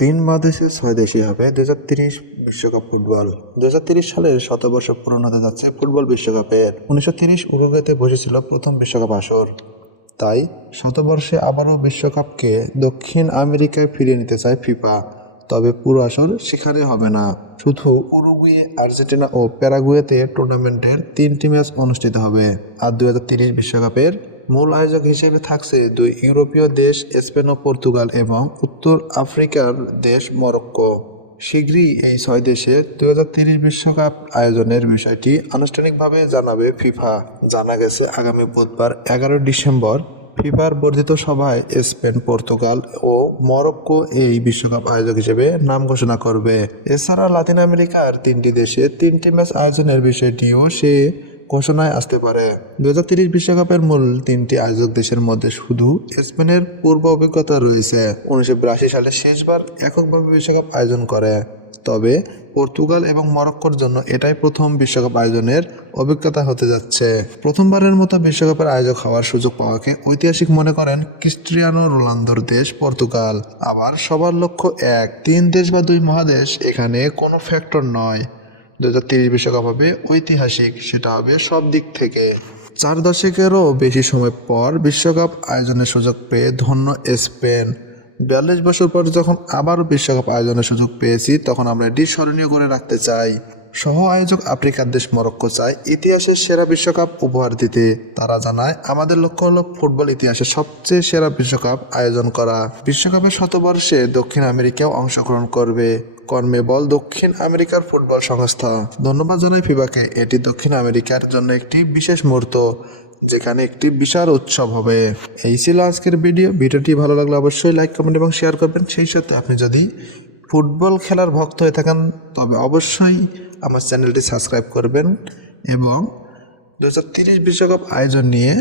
তিন মহাদেশে 6 দেশই হবে 2030 বিশ্বকাপ ফুটবল। 2030 সালের শতবর্ষ পূরণ হতে যাচ্ছে ফুটবল বিশ্বকাপের। 1930 উরুগুয়েতে বসেছিল প্রথম বিশ্বকাপ আসর। তাই শতবর্ষে আবারও বিশ্বকাপকে দক্ষিণ আমেরিকায় ফিরিয়ে নিতে চায় ফিফা। তবে পুরো আসর সেখানে হবে না, শুধু উরুগুয়ে, আর্জেন্টিনা ও প্যারাগুয়েতে টুর্নামেন্টের 3টি ম্যাচ অনুষ্ঠিত হবে। আর 2030 বিশ্বকাপের মূল আয়োজক হিসেবে থাকছে দুই ইউরোপীয় দেশ স্পেন ও পর্তুগাল এবং উত্তর আফ্রিকার দেশ মরক্কো। শীঘ্রই এই 6 দেশে 2030 বিশ্বকাপ আয়োজনের বিষয়টি আনুষ্ঠানিকভাবে জানাবে ফিফা। জানা গেছে আগামী বুধবার 11 ডিসেম্বর ফিফার বর্ধিত সভায় স্পেন, পর্তুগাল ও মরক্কো এই বিশ্বকাপ আয়োজক হিসেবে নাম ঘোষণা করবে। এছাড়া লাতিন আমেরিকার 3টি দেশে 3টি ম্যাচ আয়োজনের বিষয়টিও সে ঘোষণায় আসতে পারে। 2030 বিশ্বকাপের মূল 3টি আয়োজক দেশের মধ্যে শুধু স্পেনের পূর্ব অভিজ্ঞতা রয়েছে। 1982 সালে শেষবার এককভাবে বিশ্বকাপ আয়োজন করে। তবে পর্তুগাল এবং মরক্কোর জন্য এটাই প্রথম বিশ্বকাপ আয়োজনের অভিজ্ঞতা হতে যাচ্ছে। প্রথমবারের মতো বিশ্বকাপের আয়োজক হওয়ার সুযোগ পাওয়াকে ঐতিহাসিক মনে করেন ক্রিস্টিয়ানো রোনালদোর দেশ পর্তুগাল। আবার সবার লক্ষ্য এক, 3 দেশ বা 2 মহাদেশ এখানে কোনো ফ্যাক্টর নয়। 2030 বিশ্বকাপ হবে ঐতিহাসিক, সেটা হবে সব দিক থেকে। 4 দশকেরও বেশি সময় পর বিশ্বকাপ আয়োজনের সুযোগ পেয়ে ধন্য স্পেন। 42 বছর পর যখন আবারও বিশ্বকাপ আয়োজনের সুযোগ পেয়েছি, তখন আমরা এটি স্মরণীয় করে রাখতে চাই। সহ আয়োজক আফ্রিকার দেশ মরক্কো চায় ইতিহাসের সেরা বিশ্বকাপ উপহার দিতে। তারা জানায়, আমাদের লক্ষ্য হলো ফুটবল ইতিহাসের সবচেয়ে সেরা বিশ্বকাপ আয়োজন করা। বিশ্বকাপের শতবর্ষে দক্ষিণ আমেরিকাও অংশগ্রহণ করবে। কনমেবল দক্ষিণ আমেরিকার ফুটবল সংস্থা ধন্যবাদ জানাই ফিফাকে। এটি দক্ষিণ আমেরিকার জন্য একটি বিশেষ মুহূর্ত, যেখানে একটি বিশাল উৎসব হবে। এই ছিল আজকের ভিডিওটি ভালো লাগলে অবশ্যই লাইক, কমেন্ট এবং শেয়ার করবেন। সেই সাথে আপনি যদি ফুটবল খেলার ভক্ত হয়ে থাকেন তবে অবশ্যই আমার চ্যানেলটি সাবস্ক্রাইব করবেন এবং 2030 বিশ্বকাপ আয়োজন নিয়ে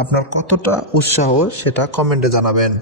আপনার কতটা উৎসাহ সেটা কমেন্টে জানাবেন।